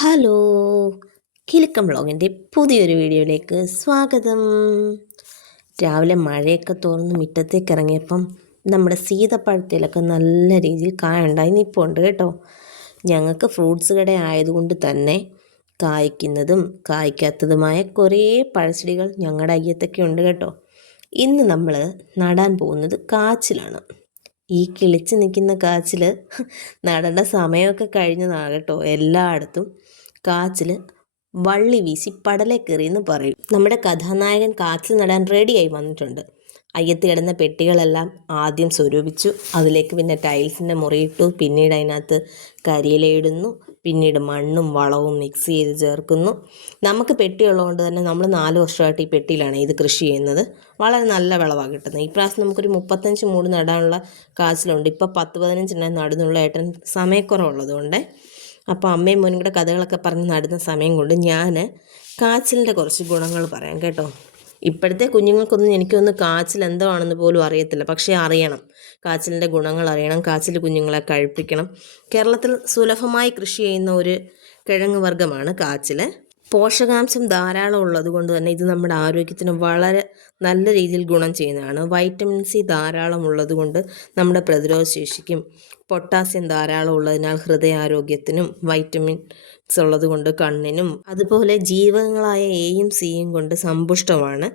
Hello, Kilukkam വ്ളോഗിൻ്റെ പുതിയൊരു വീഡിയോയിലേക്ക് സ്വാഗതം. രാവിലെ മഴയൊക്കെ തോർന്ന് മുറ്റത്തേക്ക് ഇറങ്ങിയപ്പം നമ്മുടെ സീതപ്പഴത്തിലൊക്കെ നല്ല രീതിയിൽ കായുണ്ടായി നിൽപ്പുണ്ട് കേട്ടോ. ഞങ്ങൾക്ക് ഫ്രൂട്ട്സ് കട ആയതുകൊണ്ട് തന്നെ കായ്ക്കുന്നതും കായ്ക്കാത്തതുമായ കുറേ പഴച്ചെടികൾ ഞങ്ങളുടെ അയ്യത്തൊക്കെ ഉണ്ട് കേട്ടോ. ഇന്ന് നമ്മൾ നടാൻ പോകുന്നത് കാച്ചിലാണ്. ഈ കിളിച്ച് നിൽക്കുന്ന കാച്ചിൽ നടേണ്ട സമയമൊക്കെ കഴിഞ്ഞതാണ് കേട്ടോ. എല്ലായിടത്തും കാച്ചിൽ വള്ളി വീശി പടലെ കയറിയെന്ന് പറയും. നമ്മുടെ കഥാനായകൻ കാച്ചിൽ നടാൻ റെഡിയായി വന്നിട്ടുണ്ട്. അയ്യത്ത് കിടന്ന പെട്ടികളെല്ലാം ആദ്യം സ്വരൂപിച്ചു. അതിലേക്ക് പിന്നെ ടൈൽസിൻ്റെ മുറിയിട്ടു. പിന്നീട് അതിനകത്ത് കരിയിലയിടുന്നു. പിന്നീട് മണ്ണും വളവും മിക്സ് ചെയ്ത് ചേർക്കുന്നു. നമുക്ക് പെട്ടിയുള്ളതുകൊണ്ട് തന്നെ നമ്മൾ 4 വർഷമായിട്ട് ഈ പെട്ടിയിലാണ് ഇത് കൃഷി ചെയ്യുന്നത്. വളരെ നല്ല വിളവാണ് കിട്ടുന്നത്. ഇപ്രാവശ്യം നമുക്കൊരു 35 മൂട് നടാനുള്ള കാച്ചിലുണ്ട്. ഇപ്പോൾ 10-15 നടുന്നുള്ള ഏട്ടൻ സമയക്കുറവുള്ളതുകൊണ്ട് അപ്പോൾ അമ്മയും മോനും കൂടെ കഥകളൊക്കെ പറഞ്ഞ് നടുന്ന സമയം കൊണ്ട് ഞാൻ കാച്ചിലിൻ്റെ കുറച്ച് ഗുണങ്ങൾ പറയാം കേട്ടോ. ഇപ്പോഴത്തെ കുഞ്ഞുങ്ങൾക്കൊന്നും എനിക്കൊന്ന് കാച്ചിൽ എന്താണെന്ന് പോലും അറിയത്തില്ല. പക്ഷേ അറിയണം, കാച്ചിലിൻ്റെ ഗുണങ്ങൾ അറിയണം. കാച്ചിൽ കുഞ്ഞുങ്ങളെ കഴിപ്പിക്കണം. കേരളത്തിൽ സുലഭമായി കൃഷി ചെയ്യുന്ന ഒരു കിഴങ്ങ് വർഗ്ഗമാണ് കാച്ചിൽ. പോഷകാംശം ധാരാളം ഉള്ളത് കൊണ്ട് തന്നെ ഇത് നമ്മുടെ ആരോഗ്യത്തിന് വളരെ നല്ല രീതിയിൽ ഗുണം ചെയ്യുന്നതാണ്. വൈറ്റമിൻ സി ധാരാളം ഉള്ളത് കൊണ്ട് നമ്മുടെ പ്രതിരോധ ശേഷിക്കും, പൊട്ടാസ്യം ധാരാളം ഉള്ളതിനാൽ ഹൃദയാരോഗ്യത്തിനും, വൈറ്റമിൻസ് ഉള്ളത് കൊണ്ട് കണ്ണിനും, അതുപോലെ ജീവകങ്ങളായ എയും സിയും കൊണ്ട് സമ്പുഷ്ടമാണ്.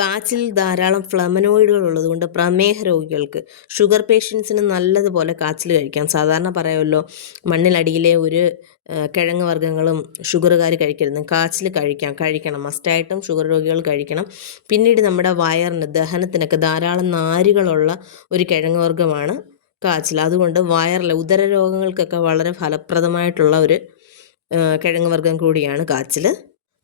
കാച്ചിൽ ധാരാളം ഫ്ലമനോയിഡുകൾ ഉള്ളത് കൊണ്ട് പ്രമേഹ രോഗികൾക്ക്, ഷുഗർ പേഷ്യൻസിന് നല്ലതുപോലെ കാച്ചിൽ കഴിക്കാം. സാധാരണ പറയുമല്ലോ, മണ്ണിലടിയിലെ ഒരു കിഴങ്ങ് വർഗ്ഗങ്ങളും ഷുഗറുകാർ കഴിക്കരുത്, കാച്ചിൽ കഴിക്കണം, മസ്റ്റായിട്ടും ഷുഗർ രോഗികൾ കഴിക്കണം. പിന്നീട് നമ്മുടെ വയറിന്, ദഹനത്തിനൊക്കെ ധാരാളം നാരുകളുള്ള ഒരു കിഴങ്ങ് വർഗ്ഗമാണ് കാച്ചിൽ. അതുകൊണ്ട് ഉദര രോഗങ്ങൾക്കൊക്കെ വളരെ ഫലപ്രദമായിട്ടുള്ള ഒരു കിഴങ്ങ് വർഗ്ഗം കൂടിയാണ് കാച്ചിൽ.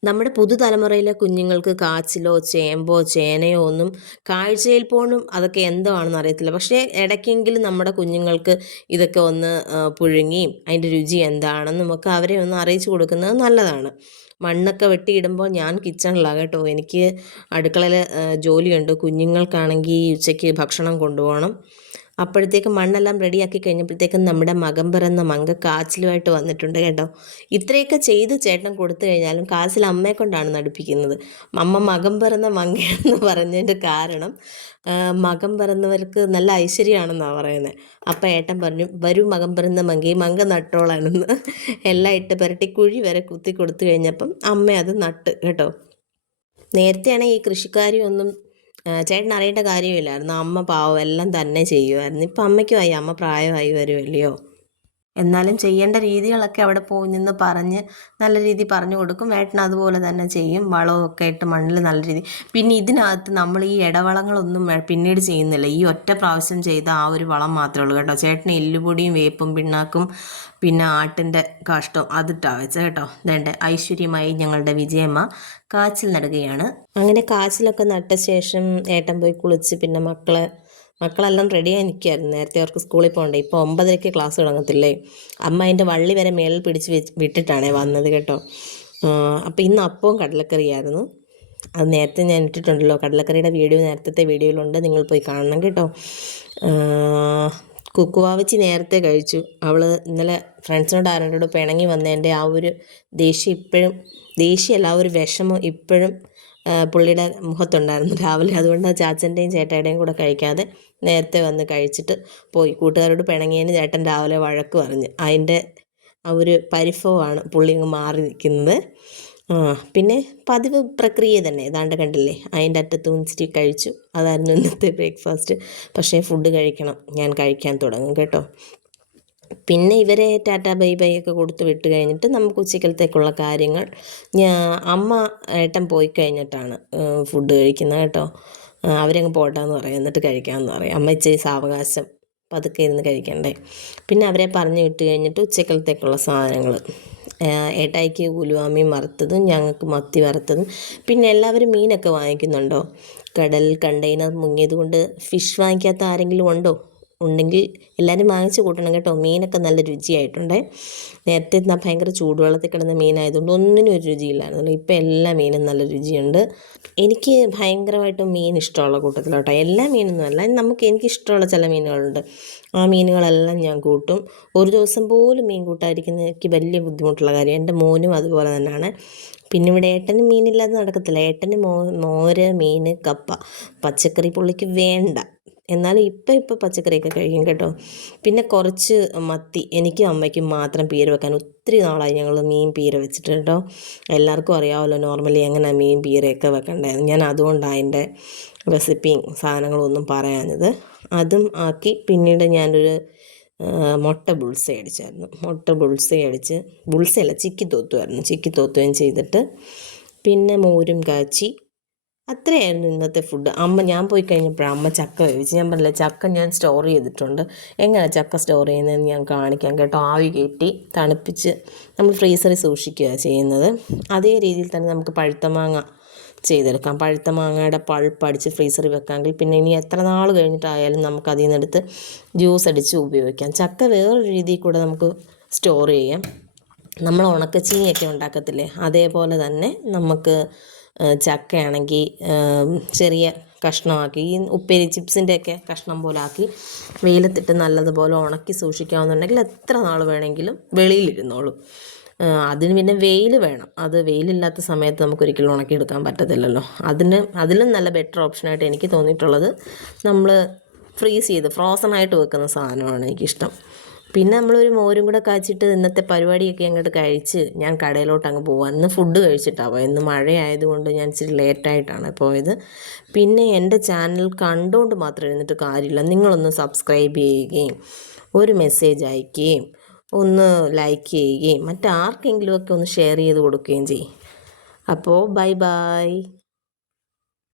നമ്മുടെ പുതുതലമുറയിലെ കുഞ്ഞുങ്ങൾക്ക് കാച്ചിലോ ചേമ്പോ ചേനയോ ഒന്നും കാഴ്ചയിൽ പോലും അതൊക്കെ എന്താണെന്ന് അറിയത്തില്ല. പക്ഷേ ഇടയ്ക്കെങ്കിലും നമ്മുടെ കുഞ്ഞുങ്ങൾക്ക് ഇതൊക്കെ ഒന്ന് പുഴുങ്ങിയും അതിൻ്റെ രുചി എന്താണെന്നും ഒക്കെ അവരെ ഒന്ന് അറിയിച്ചു കൊടുക്കുന്നത് നല്ലതാണ്. മണ്ണൊക്കെ വെട്ടിയിടുമ്പോൾ ഞാൻ കിച്ചണിലാണ് കേട്ടോ. എനിക്ക് അടുക്കളയിൽ ജോലിയുണ്ട്. കുഞ്ഞുങ്ങൾക്കാണെങ്കിൽ ഉച്ചയ്ക്ക് ഭക്ഷണം കൊണ്ടുപോകണം. അപ്പോഴത്തേക്ക് മണ്ണെല്ലാം റെഡിയാക്കി കഴിഞ്ഞപ്പോഴത്തേക്കും നമ്മുടെ മകം പിറന്ന മങ്ക കാച്ചിലുമായിട്ട് വന്നിട്ടുണ്ട് കേട്ടോ. ഇത്രയൊക്കെ ചെയ്ത് ചേട്ടൻ കൊടുത്തു കഴിഞ്ഞാലും കാച്ചിൽ അമ്മയെ കൊണ്ടാണ് നടിപ്പിക്കുന്നത്. അമ്മ മകം പിറന്ന മങ്കയെന്ന് പറഞ്ഞതിൻ്റെ കാരണം മകം പിറന്നവർക്ക് നല്ല ഐശ്വര്യമാണെന്നാണ് പറയുന്നത്. അപ്പം ഏട്ടൻ പറഞ്ഞു, വരൂ മകം പിറന്ന മങ്കയെ, മങ്ക നട്ടോളാണെന്ന്. എല്ലാം ഇട്ട് പുരട്ടി കുഴി വരെ കുത്തി കൊടുത്തു കഴിഞ്ഞപ്പം അമ്മ അത് നട്ട് കേട്ടോ. നേരത്തെയാണെങ്കിൽ ഈ കൃഷിക്കാരി ഒന്നും ചേട്ടൻ അറിയേണ്ട കാര്യമില്ലായിരുന്നു. അമ്മ പാവം എല്ലാം തന്നെ ചെയ്യുമായിരുന്നു. ഇപ്പം അമ്മയ്ക്കുമായി, അമ്മ പ്രായമായി വരുമല്ലയോ. എന്നാലും ചെയ്യേണ്ട രീതികളൊക്കെ അവിടെ പോയി നിന്ന് പറഞ്ഞ് നല്ല രീതിയിൽ പറഞ്ഞു കൊടുക്കും. ഏട്ടൻ അതുപോലെ തന്നെ ചെയ്യും. വളമൊക്കെ ഇട്ട് മണ്ണിൽ നല്ല രീതി. പിന്നെ ഇതിനകത്ത് നമ്മൾ ഈ ഇടവളങ്ങളൊന്നും പിന്നീട് ചെയ്യുന്നില്ല. ഈ ഒറ്റ പ്രാവശ്യം ചെയ്ത ആ ഒരു വളം മാത്രമേ ഉള്ളൂ കേട്ടോ. ചേട്ടന് എല്ലുപൊടിയും വേപ്പും പിണ്ണാക്കും പിന്നെ ആട്ടിൻ്റെ കാഷ്ടവും അതിട്ടാണ് വെച്ചത് കേട്ടോ. വേണ്ട ഐശ്വര്യമായി ഞങ്ങളുടെ വിജയമ്മ കാച്ചിൽ നടുകയാണ്. അങ്ങനെ കാച്ചിലൊക്കെ നട്ട ശേഷം ഏട്ടൻ പോയി കുളിച്ച് പിന്നെ മക്കളെല്ലാം റെഡിയായി നിൽക്കുകയായിരുന്നു. നേരത്തെ അവർക്ക് സ്കൂളിൽ പോകണ്ടേ. ഇപ്പോൾ 9:30 ക്ലാസ് തുടങ്ങത്തില്ലേ. അമ്മ അതിൻ്റെ വള്ളി വരെ മേളിൽ പിടിച്ച് വിട്ടിട്ടാണേ വന്നത് കേട്ടോ. അപ്പോൾ ഇന്ന് അപ്പവും കടലക്കറിയായിരുന്നു. അത് നേരത്തെ ഞാൻ ഇട്ടിട്ടുണ്ടല്ലോ. കടലക്കറിയുടെ വീഡിയോ നേരത്തെ വീഡിയോയിലുണ്ട്, നിങ്ങൾ പോയി കാണണം കേട്ടോ. കുക്കുവാവച്ചി നേരത്തെ കഴിച്ചു. അവൾ ഇന്നലെ ഫ്രണ്ട്സിനോട് ആരോട് പിണങ്ങി വന്നതിൻ്റെ ആ ഒരു ദേഷ്യമല്ല, ആ ഒരു വിഷമം ഇപ്പോഴും പുള്ളിയുടെ മുഖത്തുണ്ടായിരുന്നു രാവിലെ. അതുകൊണ്ട് ചാച്ചൻ്റെയും ചേട്ടായുടെയും കൂടെ കഴിക്കാതെ നേരത്തെ വന്ന് കഴിച്ചിട്ട് പോയി. കൂട്ടുകാരോട് പിണങ്ങിയതിന് ചേട്ടൻ രാവിലെ വഴക്ക് പറഞ്ഞു. അതിൻ്റെ ആ ഒരു പരിഭവമാണ് പുള്ളി അങ്ങ് മാറി നിൽക്കുന്നത്. പിന്നെ പതിവ് പ്രക്രിയ തന്നെ ഏതാണ്ട് കണ്ടില്ലേ. അതിൻ്റെ അറ്റത്ത് ഇച്ചിരി കഴിച്ചു. അതായിരുന്നു ഇന്നത്തെ ബ്രേക്ക്ഫാസ്റ്റ്. പക്ഷേ ഫുഡ് കഴിക്കണം, ഞാൻ കഴിക്കാൻ തുടങ്ങും കേട്ടോ. പിന്നെ ഇവരെ ടാറ്റ ബൈ ബൈ ഒക്കെ കൊടുത്ത് വിട്ട് കഴിഞ്ഞിട്ട് നമുക്ക് ഉച്ചക്കലത്തേക്കുള്ള കാര്യങ്ങൾ അമ്മ ഏട്ടൻ പോയി കഴിഞ്ഞിട്ടാണ് ഫുഡ് കഴിക്കുന്നത് കേട്ടോ. അവരങ്ങ് പോട്ടാന്ന് പറയും, എന്നിട്ട് കഴിക്കാമെന്ന് പറയും. അമ്മ ഇച്ചിരി സാവകാശം പതുക്കെ ഇരുന്ന് കഴിക്കണ്ടേ. പിന്നെ അവരെ പറഞ്ഞു വിട്ട് കഴിഞ്ഞിട്ട് ഉച്ചക്കലത്തേക്കുള്ള സാധനങ്ങൾ, ഏട്ടായിക്ക് ഉലുവാമീൻ വറുത്തതും ഞങ്ങൾക്ക് മത്തി വറുത്തതും. പിന്നെ എല്ലാവരും മീനൊക്കെ വാങ്ങിക്കുന്നുണ്ടോ? കടൽ കണ്ടെയ്നർ മുങ്ങിയത് കൊണ്ട് ഫിഷ് വാങ്ങിക്കാത്ത ആരെങ്കിലും ഉണ്ടോ? ഉണ്ടെങ്കിൽ എല്ലാവരും വാങ്ങിച്ച് കൂട്ടണം കേട്ടോ. മീനൊക്കെ നല്ല രുചിയായിട്ടുണ്ട്. നേരത്തെ ഭയങ്കര ചൂടുവെള്ളത്തിൽ കിടന്ന മീനായതുകൊണ്ട് ഒന്നിനും ഒരു രുചിയില്ലായിരുന്നല്ലോ. ഇപ്പോൾ എല്ലാ മീനും നല്ല രുചിയുണ്ട്. എനിക്ക് ഭയങ്കരമായിട്ടും മീൻ ഇഷ്ടമുള്ള കൂട്ടത്തിലോട്ടോ. എല്ലാ മീനൊന്നും അല്ല, എനിക്കിഷ്ടമുള്ള ചില മീനുകളുണ്ട്. ആ മീനുകളെല്ലാം ഞാൻ കൂട്ടും. ഒരു ദിവസം പോലും മീൻ കൂട്ടാതിരിക്കുന്നത് എനിക്ക് വലിയ ബുദ്ധിമുട്ടുള്ള കാര്യം. എൻ്റെ മോനും അതുപോലെ തന്നെയാണ്. പിന്നെ ഇവിടെ ഏട്ടന് മീനില്ലാതെ നടക്കത്തില്ല. ഏട്ടന് മോര്, മീൻ, കപ്പ, പച്ചക്കറി പുള്ളിക്ക് വേണ്ട. എന്നാലും ഇപ്പം പച്ചക്കറിയൊക്കെ കഴിക്കും കേട്ടോ. പിന്നെ കുറച്ച് മത്തി, എനിക്കും അമ്മയ്ക്കും മാത്രം പീര വെക്കാൻ ഒത്തിരി നാളായി ഞങ്ങൾ മീൻ പീര വെച്ചിട്ട് കേട്ടോ. എല്ലാവർക്കും അറിയാമല്ലോ നോർമലി എങ്ങനെയാണ് മീൻ പീരയൊക്കെ വെക്കേണ്ടത്. ഞാൻ അതുകൊണ്ടാണ് അതിൻ്റെ റെസിപ്പിയും സാധനങ്ങളൊന്നും പറയാഞ്ഞത്. അതും ആക്കി പിന്നീട് ഞാനൊരു മുട്ട ബുൾസൈ അടിച്ചായിരുന്നു. മുട്ട ബുൾസൈ അടിച്ച്, ബുൾസൈയല്ല ചിക്കി തോത്തുമായിരുന്നു. ചിക്കി തോത്തുകയും ചെയ്തിട്ട് പിന്നെ മോരും കാച്ചി. അത്രയായിരുന്നു ഇന്നത്തെ ഫുഡ്. ഞാൻ പോയി കഴിഞ്ഞപ്പോഴാണ് അമ്മ ചക്ക വേവിച്ച്. ഞാൻ പറഞ്ഞില്ല, ചക്ക ഞാൻ സ്റ്റോർ ചെയ്തിട്ടുണ്ട്. എങ്ങനെ ചക്ക സ്റ്റോർ ചെയ്യുന്നതെന്ന് ഞാൻ കാണിക്കാം കേട്ടോ. ആവി കയറ്റി തണുപ്പിച്ച് നമ്മൾ ഫ്രീസറിൽ സൂക്ഷിക്കുകയാണ് ചെയ്യുന്നത്. അതേ രീതിയിൽ തന്നെ നമുക്ക് പഴുത്ത മാങ്ങ ചെയ്തെടുക്കാം. പഴുത്ത മാങ്ങയുടെ പൾപ്പ് അടിച്ച് ഫ്രീസറിൽ വെക്കാമെങ്കിൽ പിന്നെ ഇനി എത്ര നാൾ കഴിഞ്ഞിട്ടായാലും നമുക്ക് അതിൽ നിന്നെടുത്ത് ജ്യൂസ് അടിച്ച് ഉപയോഗിക്കാം. ചക്ക വേറൊരു രീതിയിൽ കൂടെ നമുക്ക് സ്റ്റോർ ചെയ്യാം. നമ്മൾ ഉണക്കച്ചീനിയൊക്കെ ഉണ്ടാക്കത്തില്ലേ, അതേപോലെ തന്നെ നമുക്ക് ചക്കയാണെങ്കിൽ ചെറിയ കഷ്ണമാക്കി, ഈ ഉപ്പേരി ചിപ്സിൻ്റെയൊക്കെ കഷ്ണം പോലെ ആക്കി വെയിലത്തിട്ട് നല്ലതുപോലെ ഉണക്കി സൂക്ഷിക്കാമെന്നുണ്ടെങ്കിൽ എത്ര നാൾ വേണമെങ്കിലും വെളിയിലിരുന്നോളും. അതിന് പിന്നെ വെയിൽ വേണം. അത് വെയിലില്ലാത്ത സമയത്ത് നമുക്കൊരിക്കലും ഉണക്കിയെടുക്കാൻ പറ്റത്തില്ലല്ലോ. അതിലും നല്ല ബെറ്റർ ഓപ്ഷനായിട്ട് എനിക്ക് തോന്നിയിട്ടുള്ളത് നമ്മൾ ഫ്രോസണായിട്ട് വെക്കുന്ന സാധനമാണ് എനിക്കിഷ്ടം. പിന്നെ നമ്മളൊരു മോരും കൂടെ കാച്ചിട്ട് ഇന്നത്തെ പരിപാടിയൊക്കെ അങ്ങോട്ട് കഴിച്ച് ഞാൻ കടയിലോട്ട് അങ്ങ് പോവാം. ഇന്ന് ഫുഡ് കഴിച്ചിട്ടാണ് പോയത്. ഇന്ന് മഴയായതുകൊണ്ട് ഞാൻ ഇച്ചിരി ലേറ്റായിട്ടാണ് പോയത്. പിന്നെ എൻ്റെ ചാനൽ കണ്ടുകൊണ്ട് മാത്രം ഇരുന്നിട്ട് കാര്യമില്ല. നിങ്ങളൊന്ന് സബ്സ്ക്രൈബ് ചെയ്യുകയും ഒരു മെസ്സേജ് അയക്കുകയും ഒന്ന് ലൈക്ക് ചെയ്യുകയും മറ്റാർക്കെങ്കിലുമൊക്കെ ഒന്ന് ഷെയർ ചെയ്ത് കൊടുക്കുകയും ചെയ്യും. അപ്പോൾ ബൈ ബൈ.